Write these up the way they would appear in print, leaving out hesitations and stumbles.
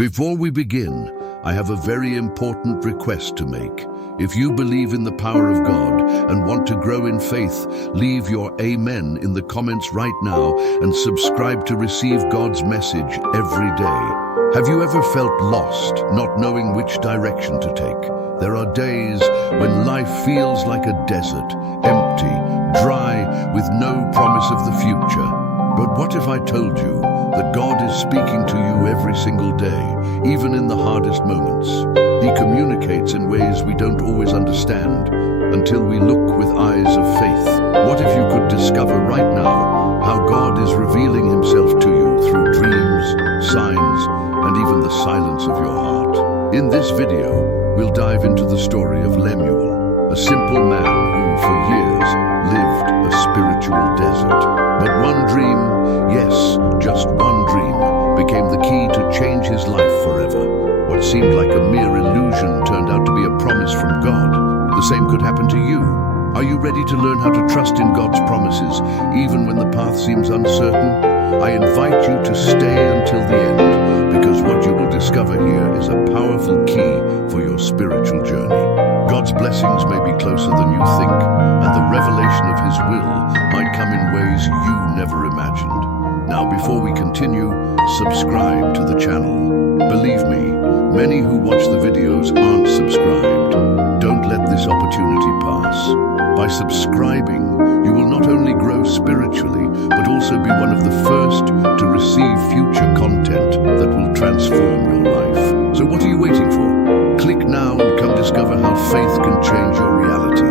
Before we begin, I have a very important request to make. If you believe in the power of God and want to grow in faith, leave your amen in the comments right now and subscribe to receive God's message every day. Have you ever felt lost, not knowing which direction to take? There are days when life feels like a desert, empty, dry, with no promise of the future. But what if I told you that God is speaking to you every single day, even in the hardest moments? He communicates in ways we don't always understand until we look with eyes of faith. What if you could discover right now how God is revealing himself to you through dreams, signs, and even the silence of your heart? In this video, we'll dive into the story of Lemuel, a simple man who, for years, lived a spiritual desert. But one dream, yes, just one dream, became the key to change his life forever. What seemed like a mere illusion turned out to be a promise from God. The same could happen to you. Are you ready to learn how to trust in God's promises, even when the path seems uncertain? I invite you to stay until the end, because what you will discover here is a powerful key for your spiritual journey. God's blessings may be closer than you think, and the revelation of his will might come in ways you never imagined. Now, before we continue, subscribe to the channel. Believe me, many who watch the videos aren't subscribed. Don't let this opportunity pass. By subscribing, you will not only grow spiritually, but also be one of the first to receive future content that will transform your life. So what are you waiting for? Click now and come discover how faith can change your reality.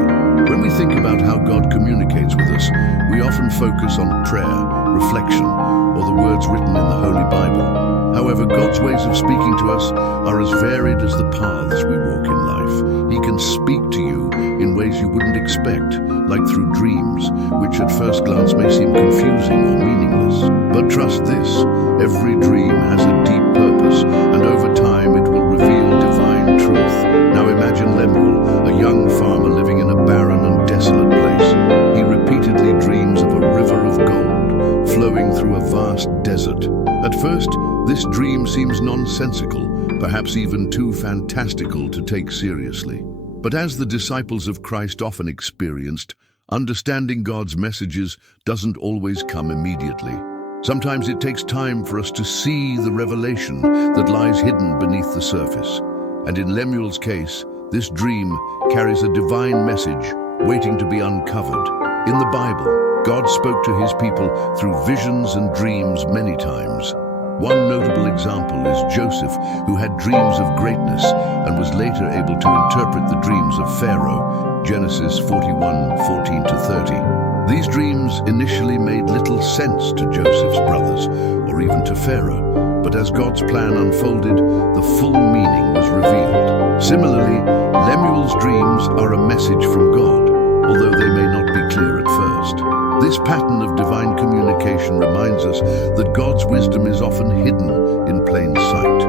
When we think about how God communicates with us, we often focus on prayer, reflection, or the words written in the Holy Bible. However, God's ways of speaking to us are as varied as the paths we walk in life. He can speak to you in ways you wouldn't expect, like through dreams, which at first glance may seem confusing or meaningless. But trust this, every dream has a deep purpose, and over time it will reveal divine truth. Now imagine Lemuel, a young farmer living in a barren and desolate place. He repeatedly dreams of a river of gold flowing through a vast desert. At first, this dream seems nonsensical, perhaps even too fantastical to take seriously. But as the disciples of Christ often experienced, understanding God's messages doesn't always come immediately. Sometimes it takes time for us to see the revelation that lies hidden beneath the surface. And in Lemuel's case, this dream carries a divine message waiting to be uncovered. In the Bible, God spoke to his people through visions and dreams many times. One notable example is Joseph, who had dreams of greatness and was later able to interpret the dreams of Pharaoh, Genesis 41:14-30. These dreams initially made little sense to Joseph's brothers, or even to Pharaoh, but as God's plan unfolded, the full meaning was revealed. Similarly, Lemuel's dreams are a message from God, although they may not be clear at first. This pattern of divine communication reminds us that God's wisdom is often hidden in plain sight.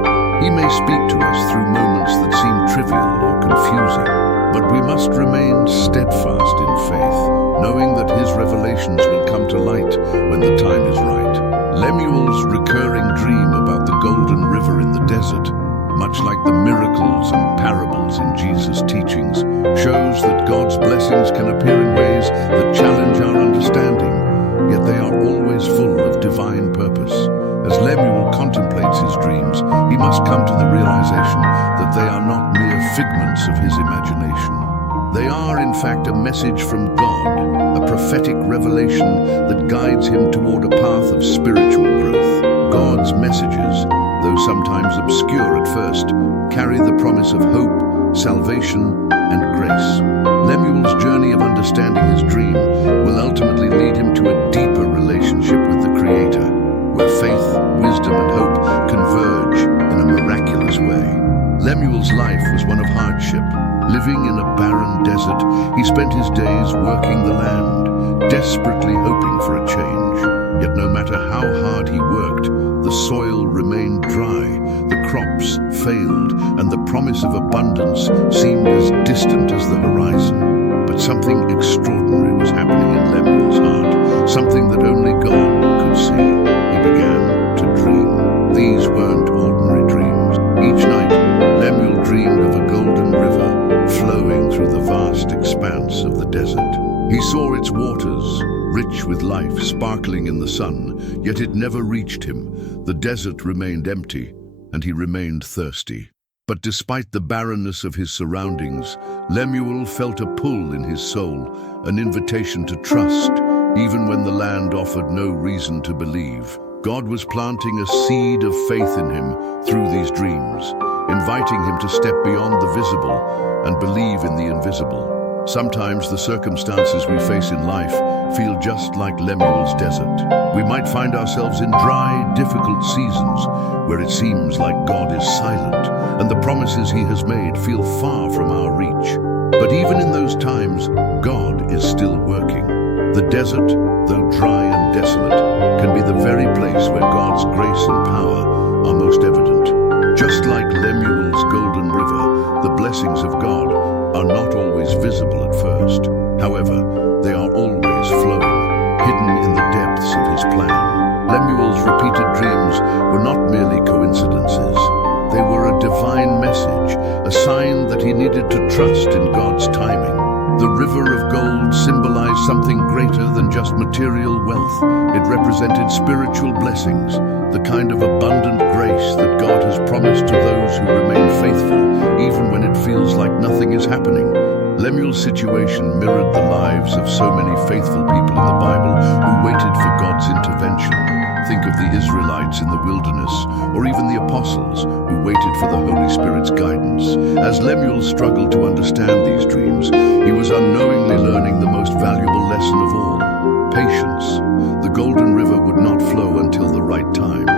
He may speak to us through moments that seem trivial or confusing, but we must remain steadfast in faith, knowing that his revelations will come to light when the time is right. Lemuel's recurring dream about the golden river in the desert, much like the miracles and parables in Jesus' teachings, shows that God's blessings can appear in ways that challenge our understanding, yet they are always full of divine purpose. As Lemuel contemplates his dreams, he must come to the realization that they are not mere figments of his imagination. They are, in fact, a message from God, a prophetic revelation that guides him toward a path of spiritual growth. God's messages, though sometimes obscure at first, carry the promise of hope, salvation, and grace. Lemuel's journey of understanding his dream will ultimately lead him to a deeper relationship with the Creator, where faith, wisdom, and hope converge in a miraculous way. Lemuel's life was one of hardship. Living in a barren desert, he spent his days working the land, desperately hoping for a change. Yet no matter how hard he worked, the soil remained dry, the crops failed, and the promise of abundance seemed as distant as the horizon. But something extraordinary was happening in Lemuel's heart, something that only God could see. He began to dream. These weren't ordinary dreams. vast expanse of the desert. He saw its waters, rich with life, sparkling in the sun, yet it never reached him. The desert remained empty, and he remained thirsty. But despite the barrenness of his surroundings, Lemuel felt a pull in his soul, an invitation to trust, even when the land offered no reason to believe. God was planting a seed of faith in him through these dreams, inviting him to step beyond the visible and believe in the invisible. Sometimes the circumstances we face in life feel just like Lemuel's desert. We might find ourselves in dry, difficult seasons where it seems like God is silent and the promises he has made feel far from our reach. But even in those times, God is still working. The desert, though dry and desolate, can be the very place where God's grace and power are most evident. Just like Lemuel's golden river, the blessings of God are not always visible at first. However, they are always flowing, hidden in the depths of his plan. Lemuel's repeated dreams were not merely coincidences. They were a divine message, a sign that he needed to trust in God's timing. The river of gold symbolized something greater than just material wealth. It represented spiritual blessings, the kind of abundant grace that God has promised to those who remain faithful, even when it feels like nothing is happening. Lemuel's situation mirrored the lives of so many faithful people in the Bible who waited for God's intervention. Think of the Israelites in the wilderness, or even the apostles who waited for the Holy Spirit's guidance. As Lemuel struggled to understand these dreams, he was unknowingly learning the most valuable lesson of all: patience. The golden river would not flow until the right time.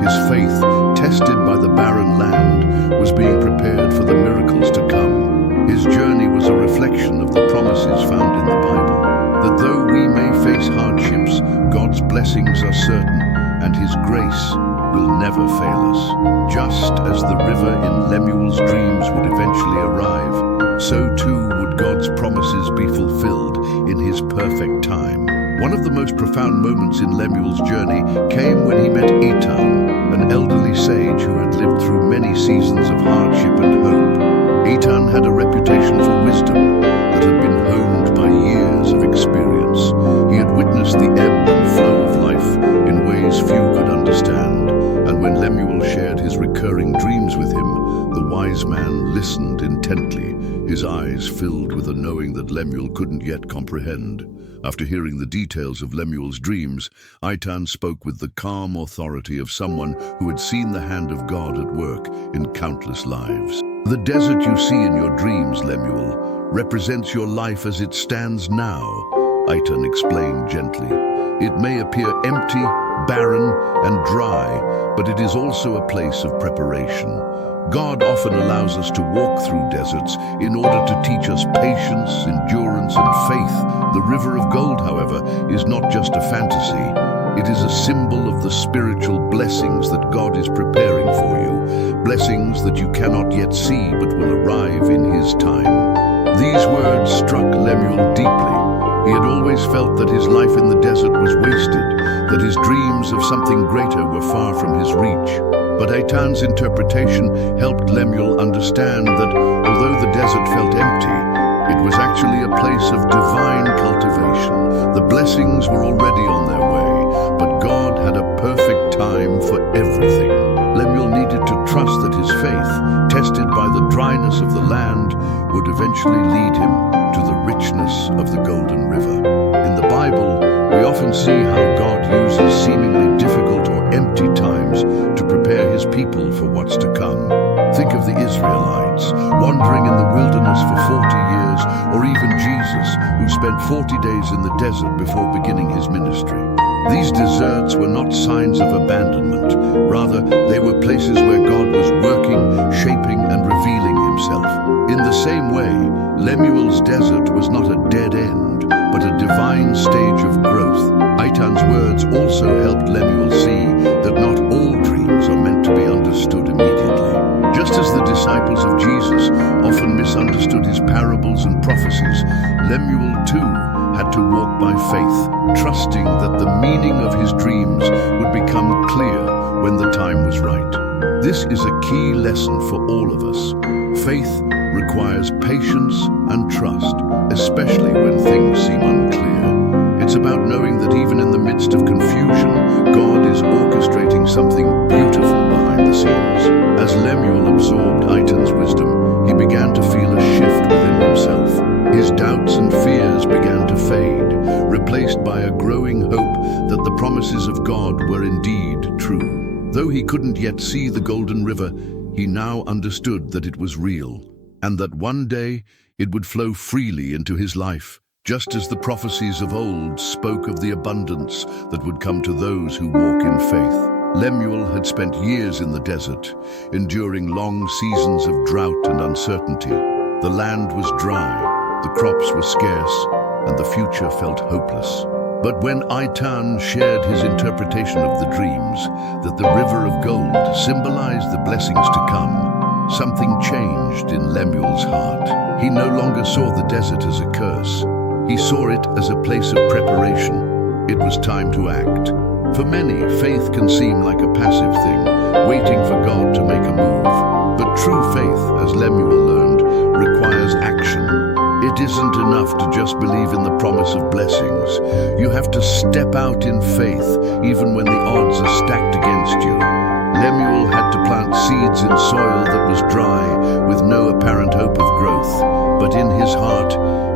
His faith, tested by the barren land, was being prepared for the miracles to come. His journey was a reflection of the promises found in the Bible, that though we may face hardships, God's blessings are certain, and his grace will never fail us. Just as the river in Lemuel's dreams would eventually arrive, so too would God's promises be fulfilled in his perfect time. One of the most profound moments in Lemuel's journey came when he met Etan, an elderly sage who had lived through many seasons of hardship and hope. Etan had a reputation for wisdom that had been honed by years of experience. He had witnessed the ebb and flow of life in ways few could understand, and when Lemuel shared his recurring dreams with him, the wise man listened intently, his eyes filled with a knowing that Lemuel couldn't yet comprehend. After hearing the details of Lemuel's dreams, Etan spoke with the calm authority of someone who had seen the hand of God at work in countless lives. The desert you see in your dreams, Lemuel, represents your life as it stands now, Etan explained gently. It may appear empty, barren, and dry, but it is also a place of preparation. God often allows us to walk through deserts in order to teach us patience, endurance, and faith. The river of gold, however, is not just a fantasy. It is a symbol of the spiritual blessings that God is preparing for you, blessings that you cannot yet see but will arrive in his time. These words struck Lemuel deeply. He had always felt that his life in the desert was wasted, that his dreams of something greater were far from his reach. But Etan's interpretation helped Lemuel understand that although the desert felt empty, it was actually a place of divine cultivation. The blessings were already on their way, but God had a perfect time for everything. Lemuel needed to trust that his faith, tested by the dryness of the land, would eventually lead him to the richness of the Golden River. In the Bible, we often see how God uses seemingly difficult or empty times to prepare his people for what's to come. Think of the Israelites, wandering in the wilderness for 40 years, or even Jesus, who spent 40 days in the desert before beginning his ministry. These deserts were not signs of abandonment. Rather, they were places where God was working, shaping, and revealing himself. In the same way, Lemuel's desert was not a dead end, but a divine stage of growth. Etan's words also helped Lemuel see that not all dreams are meant to be understood immediately. Just as the disciples of Jesus often misunderstood his parables and prophecies, Lemuel too had to walk by faith, trusting that the meaning of his dreams would become clear when the time was right. This is a key lesson for all of us. Faith requires patience and trust, especially when things seem unclear. It's about knowing that even in the midst of confusion, God is orchestrating something beautiful behind the scenes. As Lemuel absorbed Itan's wisdom, he began to feel a shift within himself. His doubts and fears began to fade, replaced by a growing hope that the promises of God were indeed true. Though he couldn't yet see the Golden River, he now understood that it was real, and that one day it would flow freely into his life, just as the prophecies of old spoke of the abundance that would come to those who walk in faith. Lemuel had spent years in the desert, enduring long seasons of drought and uncertainty. The land was dry, the crops were scarce, and the future felt hopeless. But when Itan shared his interpretation of the dreams, that the river of gold symbolized the blessings to come, something changed in Lemuel's heart. He no longer saw the desert as a curse. He saw it as a place of preparation. It was time to act. For many, faith can seem like a passive thing, waiting for God to make a move. But true faith, as Lemuel learned, requires action. It isn't enough to just believe in the promise of blessings. You have to step out in faith, even when the odds are stacked against you. Lemuel had to plant seeds in soil that was dry, with no apparent hope of growth. But in his heart,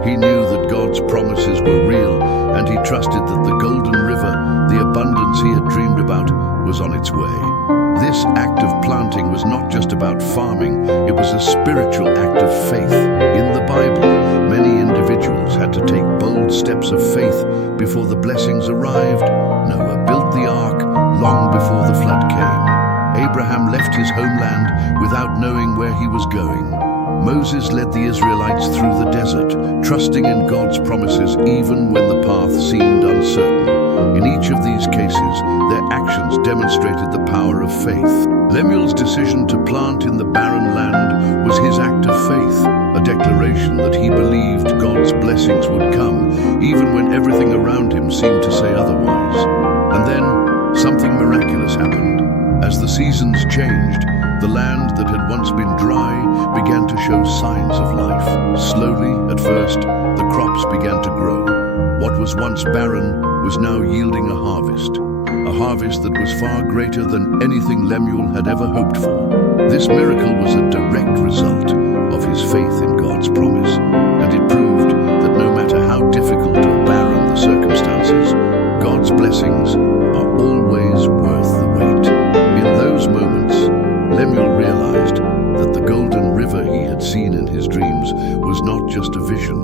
he knew that God's promises were real, and he trusted that the Golden River, the abundance he had dreamed about, was on its way. This act of planting was not just about farming, it was a spiritual act of faith. In the Bible, many individuals had to take bold steps of faith before the blessings arrived. Noah built the ark long before the flood came. Abraham left his homeland without knowing where he was going. Moses led the Israelites through the desert, trusting in God's promises even when the path seemed uncertain. In each of these cases, their actions demonstrated the power of faith. Lemuel's decision to plant in the barren land was his act of faith, a declaration that he believed God's blessings would come, even when everything around him seemed to say otherwise. And then, something miraculous happened. As the seasons changed, the land that had once been dry began to show signs of life. Slowly, at first, the crops began to grow. What was once barren was now yielding a harvest that was far greater than anything Lemuel had ever hoped for. This miracle was a direct result of his faith in God's promise, and it proved that no matter how difficult or barren the circumstances, God's blessings are always worth the wait. In those moments, Lemuel realized that the Golden River he had seen in his dreams was not just a vision.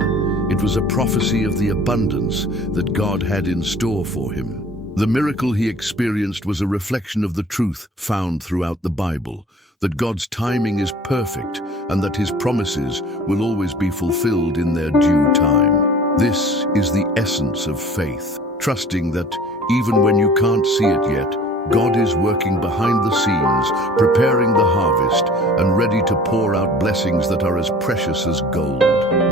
It was a prophecy of the abundance that God had in store for him. The miracle he experienced was a reflection of the truth found throughout the Bible, that God's timing is perfect and that his promises will always be fulfilled in their due time. This is the essence of faith, trusting that even when you can't see it yet, God is working behind the scenes, preparing the harvest, and ready to pour out blessings that are as precious as gold.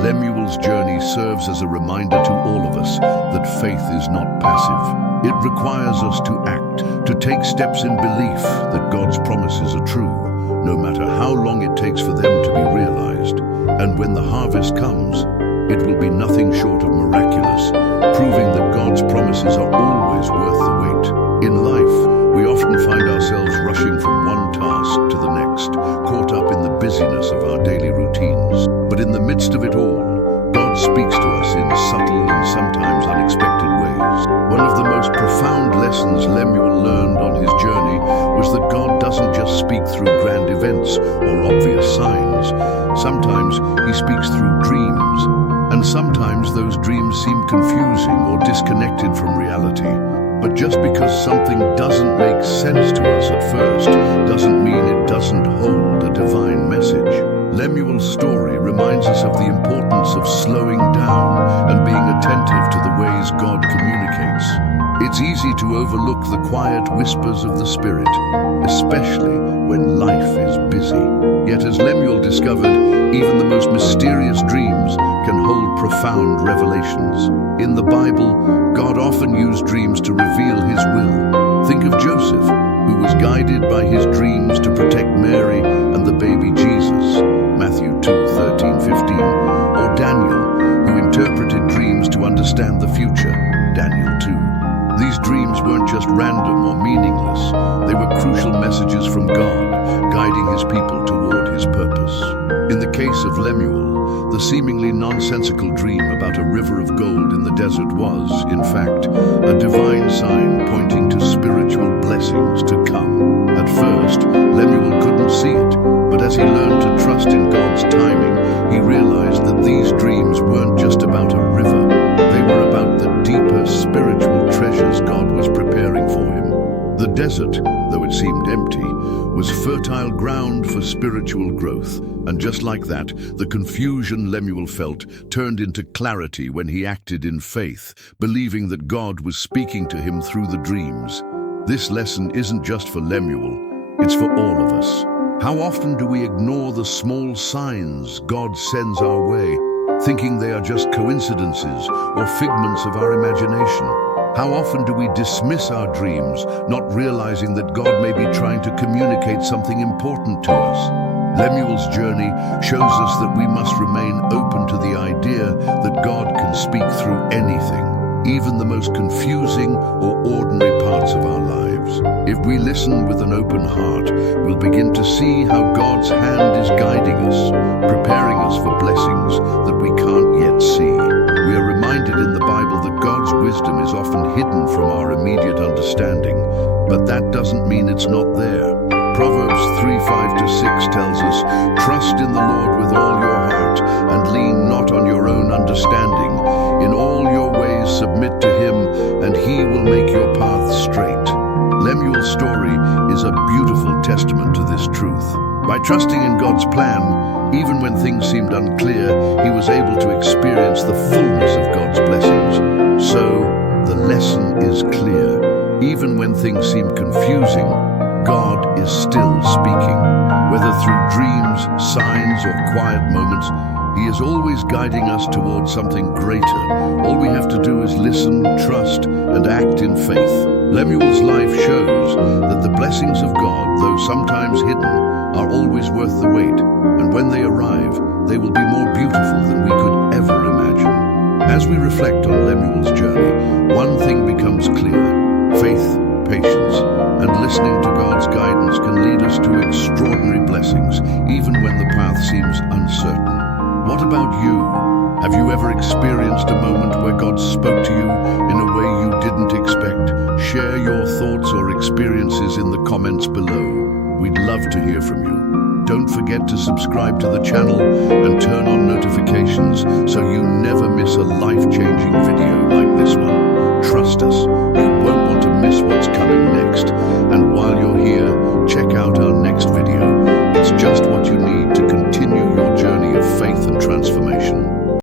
Lemuel's journey serves as a reminder to all of us that faith is not passive. It requires us to act, to take steps in belief that God's promises are true, no matter how long it takes for them to be realized. And when the harvest comes, it will be nothing short of miraculous, proving that God's promises are always worth the wait. In life, we often find ourselves rushing from one task to the next, caught up in the busyness of our daily routines. But in the midst of it all, God speaks to us in subtle and sometimes unexpected ways. One of the most profound lessons Lemuel learned on his journey was that God doesn't just speak through grand events or obvious signs. Sometimes he speaks through dreams, and sometimes those dreams seem confusing or disconnected from reality. But just because something doesn't make sense to us at first doesn't mean it doesn't hold a divine message. Lemuel's story reminds us of the importance of slowing down and being attentive to the ways God communicates. It's easy to overlook the quiet whispers of the Spirit, especially when life is busy. Yet as Lemuel discovered, even the most mysterious dreams can hold profound revelations. In the Bible, God often used dreams to reveal his will. Think of Joseph, who was guided by his dreams to protect Mary and the baby Jesus, Matthew 2:13-15, or Daniel, his people toward his purpose. In the case of Lemuel, the seemingly nonsensical dream about a river of gold in the desert was, in fact, a divine sign pointing to spiritual blessings to come. At first, Lemuel couldn't see it, but as he learned to trust in God's timing, he realized that these dreams weren't just about a river. They were about the deeper spiritual treasures God was preparing for him. The desert, though it seemed empty, was fertile ground for spiritual growth. And just like that, the confusion Lemuel felt turned into clarity when he acted in faith, believing that God was speaking to him through the dreams. This lesson isn't just for Lemuel, it's for all of us. How often do we ignore the small signs God sends our way, thinking they are just coincidences or figments of our imagination? How often do we dismiss our dreams, not realizing that God may be trying to communicate something important to us? Lemuel's journey shows us that we must remain open to the idea that God can speak through anything, even the most confusing or ordinary parts of our lives. If we listen with an open heart, we'll begin to see how God's hand is guiding us, preparing us for blessings that we can't yet see. We are reminded in the Bible that God's wisdom is often hidden from our immediate understanding, but that doesn't mean it's not there. Proverbs 3:5-6 tells us, "Trust in the Lord with all your heart and lean not on your own understanding. In all your ways submit to him, and he will make your paths straight." Lemuel's story is a beautiful testament to this truth. By trusting in God's plan, even when things seemed unclear, he was able to experience the fullness of God's blessings. So, the lesson is clear. Even when things seem confusing, God is still speaking. Whether through dreams, signs, or quiet moments, he is always guiding us towards something greater. All we have to do is listen, trust, and act in faith. Lemuel's life shows that the blessings of God, though sometimes hidden, are always worth the wait, and when they arrive, they will be more beautiful than we could ever imagine. As we reflect on Lemuel's journey, one thing becomes clear: faith, patience, and listening to God's guidance can lead us to extraordinary blessings, even when the path seems uncertain. What about you? Have you ever experienced a moment where God spoke to you in a way you didn't expect? Share your thoughts or experiences in the comments below. We'd love to hear from you. Don't forget to subscribe to the channel and turn on notifications so you never miss a life-changing video.